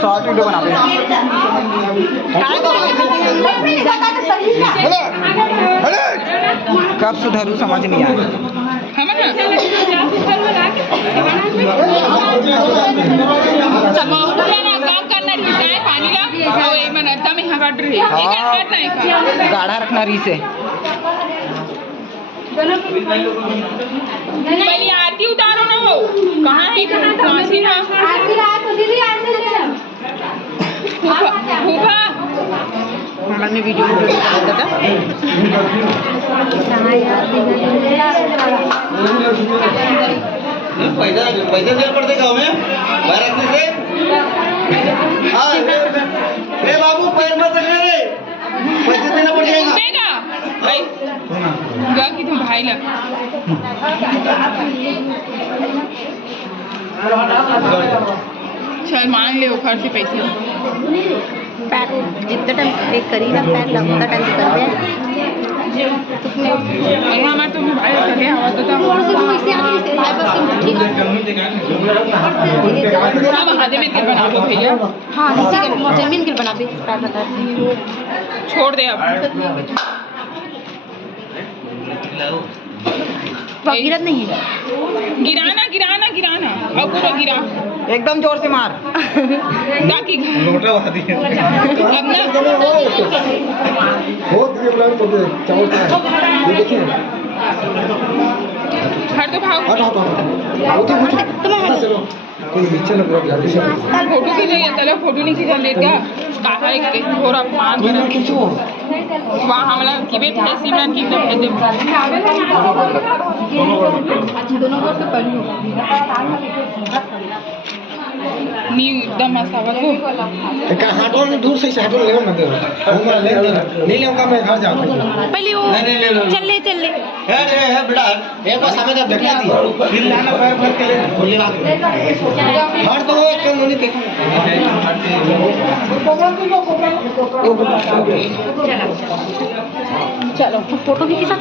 Short video बना कब सुधरू समझ नहीं आया। गाढ़ा रखना री से आरती उतारो ना हो कहाँ है मैंने वीडियो डाला था। पैसा देना पड़ते गाँव में बाहर रखने से। हाँ रे बाबू पैर मत रखने रे, पैसे देना पड़ जाएगा। भाई गा कि तुम भाई लग चल मान ले घर से पैसे पैर जितना टाइम एक करी ना पैर लगता टाइम कर दे अरे हमारे तुम भाई करे हवा तो था और से वैसे आदमी से भाई बस ठीक है अब आधे में किल बना दो भैया। हां नीचे के जमीन के बना दे पैर बता छोड़ दे अब गिरत नहीं है गिराना गिराना गिराना अब पूरा गिरा एकदम जोर से मार ताकि लोटा बहा दिया। अब ना बहुत ये प्लान कर दे चावल ये देखिए हर तो भाव चलो कोई नीचे लग रहा है फोटो खींच लिया चलो फोटो नहीं खींचा ले क्या कहा है कि थोड़ा मान देना खींचो वहाँ हमला की भी भेज सिमरन की भेज दे दोनों को तो पड़ी होगा नी एकदम मसावा को का हाटों में दूर से हाटों ले ना दे हमरा ले नहीं लेऊंगा मैं घर जाऊंगा पहले वो चल ले है बेटा एक बार समय तक देख लेती फिर लाना पैर पर के ले बोले हर तो एक कम नहीं देखा चलो फोटो भी के साथ